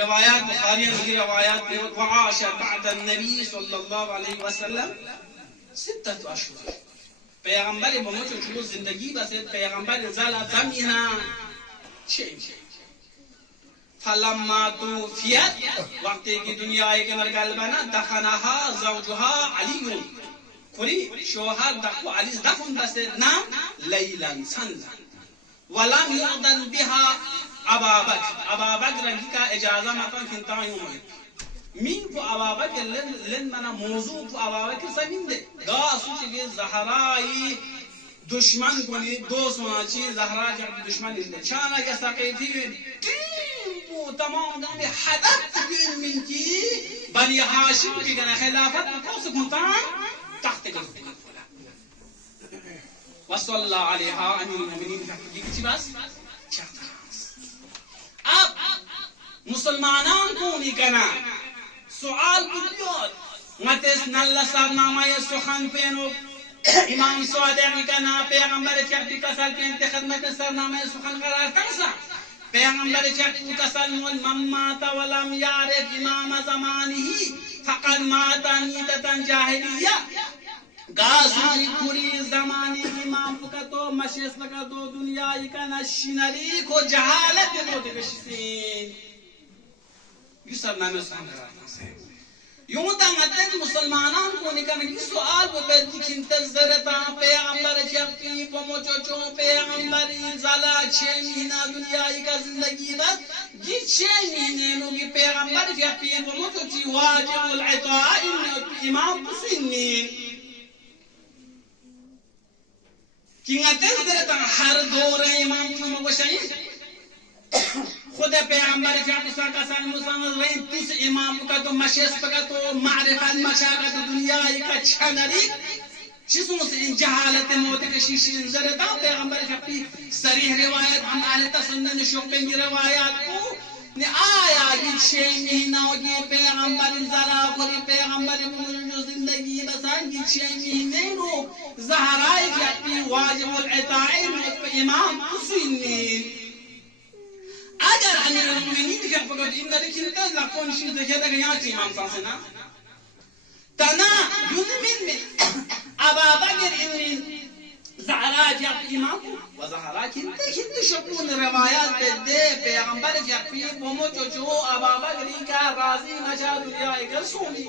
روایات بخاری کی روایات میں وعاش بعد النبی صلی اللہ علیہ وسلم 6 اشہر پیغمبر بموچو چلو زندگی بس پیغمبر زالا زمینہ فلما توفیت وقت کی دنیا کے مرگل بنا دفنہا زوجہا علی کری شوہر دخو علی دفن بس نام لیلا سنزا ولم یعدن بها ابا بکر کا اجازہ مطلب کھنتا ہوں مين فو أبا بكر لن منا موضوع فو أبا بكر سمين ده قاسو چگه زهرائی دشمن کنی دوست مناچی زهرا جب دشمن ده چانا یا سقیفی و تمام دنبی حدث دین من کی بنی هاشم کی گنا خلافت کوس کنتا تحت گرفت وصلى عليها امير المؤمنين کی بس اب مسلمانان کو نہیں کنا سوال بلیاد متس نل سرنامه سخن پینو امام صادق کنا پیغمبر چرتی کسل پین خدمت سرنامه سخن قرار تنسا پیغمبر چرتی کسل من مات ولم یعرف امام زمانه فقد مات میتة جاهلیه گازی پوری زمانی امام فکتو مشیس فکتو دنیای کنا شنری کو جہالت موت کشسین یہ سرنامه سخن قرار یوں تا مطلب مسلمانان کو نکن یہ سوال کو بیدی کنتظرتا پیغمبر چپی پموچوچو پیغمبر زلا 6 مہینہ دنیای کا زندگی بس یہ 6 مہینے نوگی پیغمبر چپی پموچوچی واجب العطاء امام حسینین کنتظرتا ہر دور امام پموچوچی خود پیغمبر چاہتے ساکا سال مسلمان وین تیس امام کا تو مشیس پکا تو معرفت مشاقت دنیا کا چھنری چیزوں سے ان جہالت موت کا شیشی انزرتا پیغمبر چاہتی صریح روایت ہم اہل تسنن شوقیں کی روایات کو نے آیا یہ 6 مہینوں کی پیغمبر ذرا کوئی پیغمبر جو زندگی بسان کی 6 مہینے نو زہرائی چاہتی واجب العطاء امام حسین اگر امیر المؤمنین کہ فقط ان لیکن تز لکون چیز ہے کہ یہاں سے امام سانسنا تنا من ابا بکر ان زہرا جب امام و زہرا کن شکون روایات دے پیغمبر جب پی بومو جو ابا بکر کا راضی مجا دنیا کا سونی